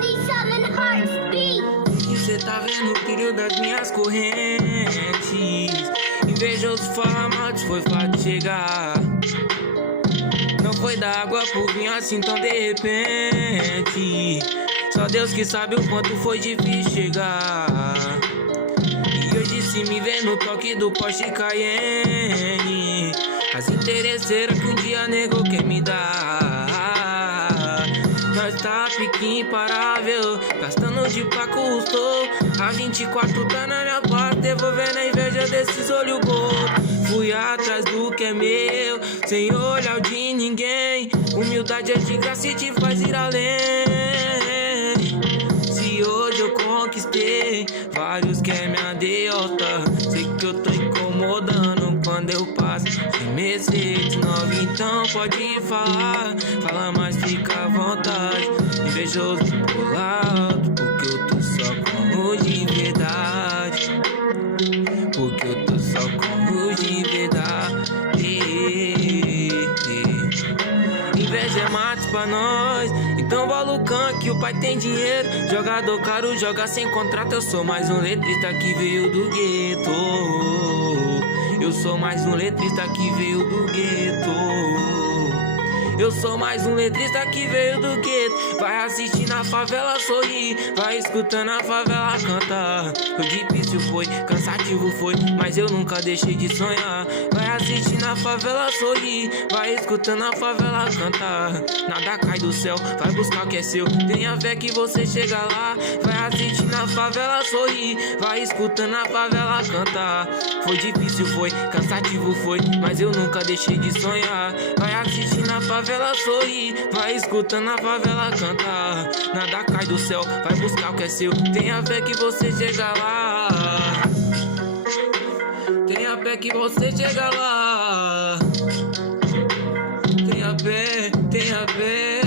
27 hearts beat. E cê tá vendo o brilho das minhas correntes. Invejoso fala mal, foi fácil chegar. Não foi da água pro vinho assim tão de repente. Só Deus que sabe o quanto foi difícil chegar. E hoje se me vê no toque do Porsche Cayenne. As interesseiras que um dia negou quer me dar. Nós tá pique imparável, gastando de pra custou. A 24 tá na minha parte, devolvendo a inveja desses olhos gordos. Fui atrás do que é meu, sem olhar o de ninguém. Humildade é de graça e te faz ir além. Se hoje eu conquistei, vários querem minha derrota. Sei que eu tô incomodando quando eu passo de Mercedes nova, então pode falar. Fala mais, fica à vontade. Invejoso pro lado, porque eu tô só com luz de verdade. Porque eu tô só com luz de verdade. Inveja é mato pra nós, então bola o can que o pai tem dinheiro. Jogador caro, joga sem contrato. Eu sou mais um letrista que veio do gueto. Eu sou mais um letrista que veio do gueto. Eu sou mais um letrista que veio do gueto. Vai assistindo a favela sorrir, vai escutando a favela cantar. Foi difícil, foi cansativo, foi, mas eu nunca deixei de sonhar. Vai assistindo a favela sorrir, vai escutando a favela cantar. Nada cai do céu, vai buscar o que é seu. Tenha fé que você chega lá. Vai assistindo a favela sorrir, vai escutando a favela cantar. Foi difícil, foi cansativo, foi, mas eu nunca deixei de sonhar. Vai assistindo a favela sorrir, vai escutando a favela cantar. Nada cai do céu, vai buscar o que é seu. Tenha fé que você chega lá. Tenha fé que você chega lá. Tenha fé, tenha fé.